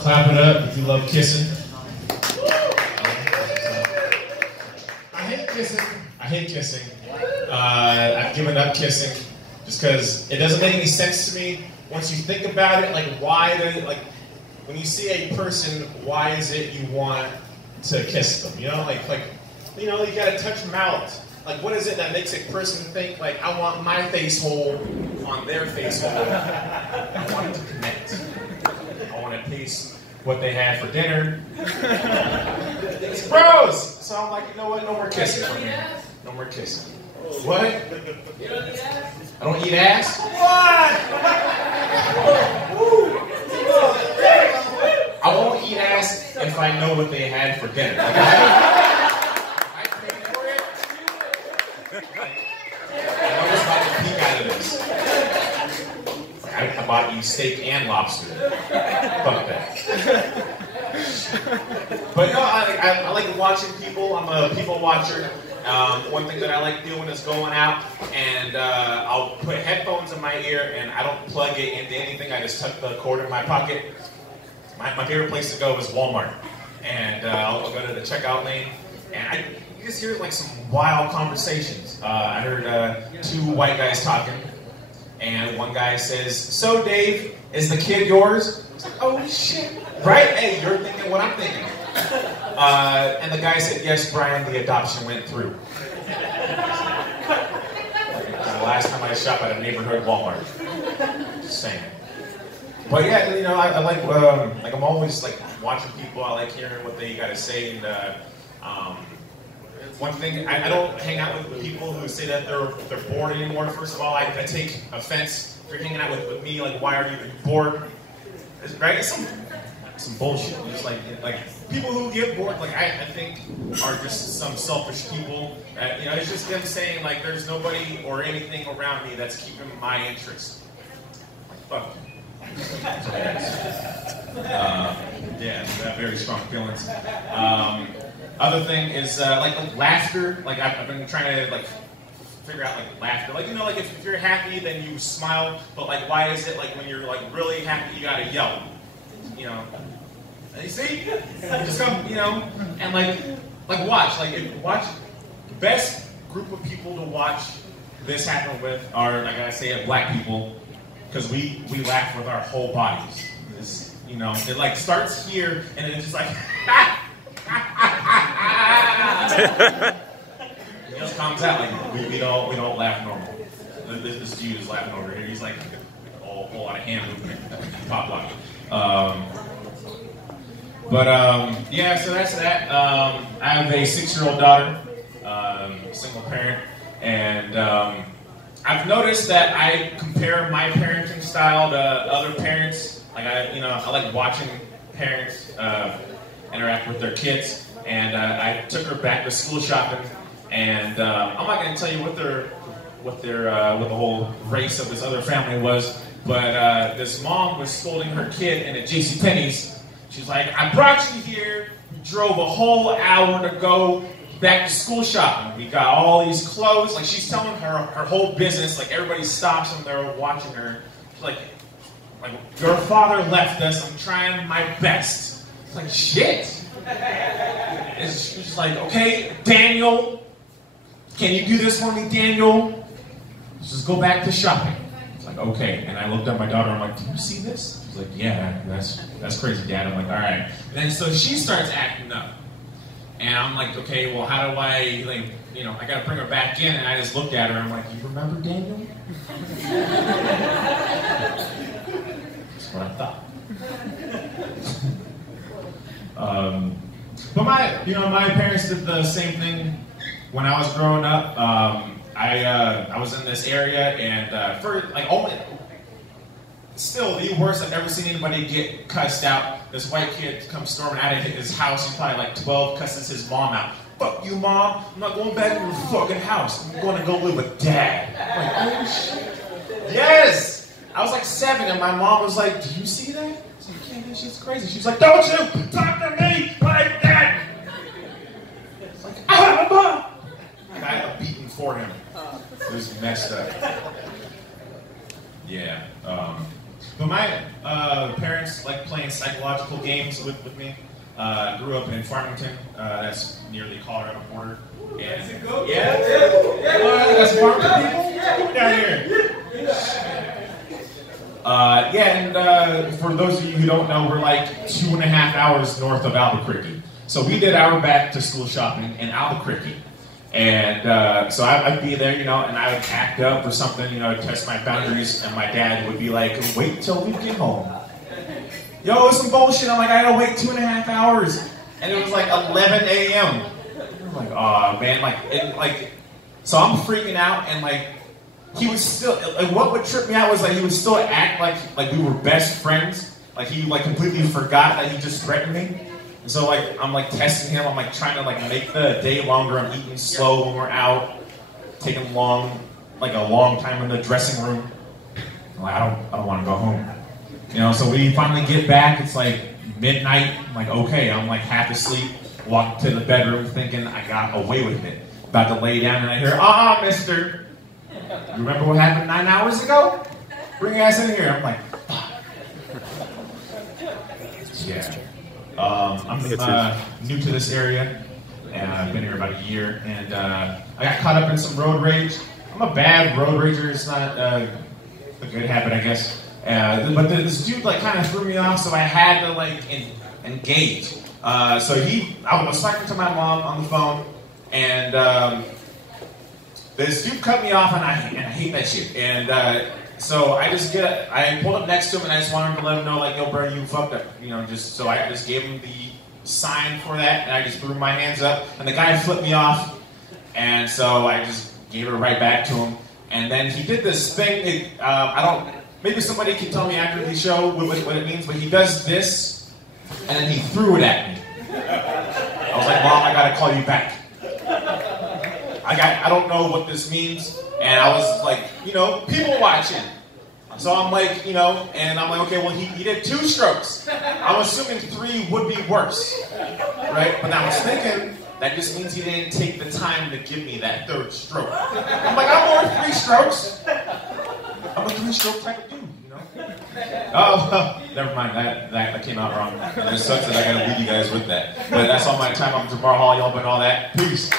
Clap it up if you love kissing. I hate kissing. I hate kissing. I've given up kissing just because it doesn't make any sense to me. Once you think about it, like why do, like when you see a person, why is it you want to kiss them? You know, you know, you gotta touch them out. Like, what is it that makes a person think, like, I want my face hole on their face hole? I want it to connect. I want to taste what they had for dinner. It's bros! So I'm like, you know what? No more kissing for me. No more kissing. What? You don't eat ass? I don't eat ass? What? I won't eat ass if I know what they had for dinner. Like, I pay for it. I know what's about to peek out of this. I bought you steak and lobster. Fuck that. But no, I like watching people. I'm a people watcher. One thing that I like doing is going out and I'll put headphones in my ear and I don't plug it into anything. I just tuck the cord in my pocket. My favorite place to go is Walmart. And I'll go to the checkout lane and you just hear like some wild conversations. I heard two white guys talking. And one guy says, "So Dave, is the kid yours?" I was like, "Oh shit, right? Hey, you're thinking what I'm thinking." And the guy said, "Yes, Brian, the adoption went through." It was the last time I shopped at a neighborhood Walmart. Just saying. But yeah, you know, I like I'm always like watching people. I like hearing what they gotta say. And one thing, I don't hang out with people who say that they're bored anymore. First of all, I take offense if you're hanging out with me. Like, why are you bored? Right? It's some bullshit. It's like people who get bored, like I think, are just some selfish people. You know, it's just them saying like, there's nobody or anything around me that's keeping my interest. Like, fuck. Yeah, I have very strong feelings. Other thing is like laughter. Like I've been trying to like figure out like laughter. Like, you know, like if you're happy, then you smile. But like, why is it like when you're like really happy, you gotta yell? You know. And you see, you just come, you know, and like watch. Watch. The best group of people to watch this happen with are, like I say, black people, because we laugh with our whole bodies. It's, you know, it like starts here and then it's just like. It just comes out like we don't laugh normal. This dude is laughing over here. He's like a whole lot of hand movement, pop lock. Yeah, so that's that. I have a 6-year-old daughter, single parent, and I've noticed that I compare my parenting style to other parents. Like I like watching parents interact with their kids. And I took her back to school shopping, and I'm not going to tell you what the whole race of this other family was, but this mom was scolding her kid in a JCPenney's. She's like, "I brought you here. We drove a whole hour to go back to school shopping. We got all these clothes." Like she's telling her whole business. Like everybody stops and they're watching her. She's like your father left us. I'm trying my best. It's like shit. She's like, "Okay, Daniel, can you do this for me, Daniel? Let's just go back to shopping." It's like, "Okay." And I looked at my daughter, I'm like, "Do you see this?" She's like, "Yeah, that's crazy, Dad." I'm like, "All right." And then so she starts acting up. And I'm like, "Okay, well, how do I, like, you know, I gotta bring her back in." And I just looked at her, and I'm like, "You remember Daniel?" That's what I thought. But my parents did the same thing when I was growing up. I was in this area, and for like still the worst I've ever seen anybody get cussed out. This white kid comes storming out of his house. He's probably like 12, cusses his mom out. "Fuck you, Mom. I'm not going back to your fucking house. I'm going to go live with Dad." I'm like, oh shit. Yes. I was like 7, and my mom was like, "Do you see that?" Yeah, she's crazy. She's like, "Don't you talk to me like that!" It's like, "Ah, Mom!" I got a beating for him. It was messed up. Yeah. But my parents like playing psychological games with me. Grew up in Farmington. That's near the Colorado border. And yeah, that's Farmington people. Come down here. And for those of you who don't know, we're like 2.5 hours north of Albuquerque. So we did our back to school shopping in Albuquerque. And so I'd be there, and I would act up or something, test my boundaries, and my dad would be like, wait till we get home. Yo, it's some bullshit. I'm like, I gotta wait 2.5 hours. And it was like 11 a.m. I'm like, oh man, so I'm freaking out, and he was still, what would trip me out was he would still act like we were best friends. Like he completely forgot that he just threatened me. And so I'm testing him. I'm trying to make the day longer. I'm eating slow when we're out, taking a long time in the dressing room. I'm like, I don't want to go home. So we finally get back. It's midnight. I'm like, okay. I'm half asleep. Walk to the bedroom thinking I got away with it. About to lay down and I hear, mister. You remember what happened 9 hours ago? Bring your ass in here. I'm like, fuck. Yeah. I'm new to this area, and I've been here about a year, and I got caught up in some road rage. I'm a bad road rager. It's not a good habit, I guess. But this dude kind of threw me off, so I had to engage. I was talking to my mom on the phone, and this dude cut me off, and I hate that shit. And so I pulled up next to him, and I just wanted to let him know, yo, bro, you fucked up. So I just gave him the sign for that, and I just threw my hands up, and the guy flipped me off, and so I just gave it right back to him. And then he did this thing, maybe somebody can tell me after the show what it means, but he does this, and then he threw it at me. I was like, Mom, I gotta call you back. I don't know what this means, and I was like, people watching. So I'm and I'm like, okay, well, he did 2 strokes. I'm assuming 3 would be worse, right? But I was thinking, that just means he didn't take the time to give me that 3rd stroke. I'm like, I'm over 3 strokes. I'm a 3-stroke type of dude, Oh, well, never mind, that came out wrong. And it sucks that I gotta leave you guys with that. But that's all my time. I'm Jabbar Hall, y'all been all that. Peace.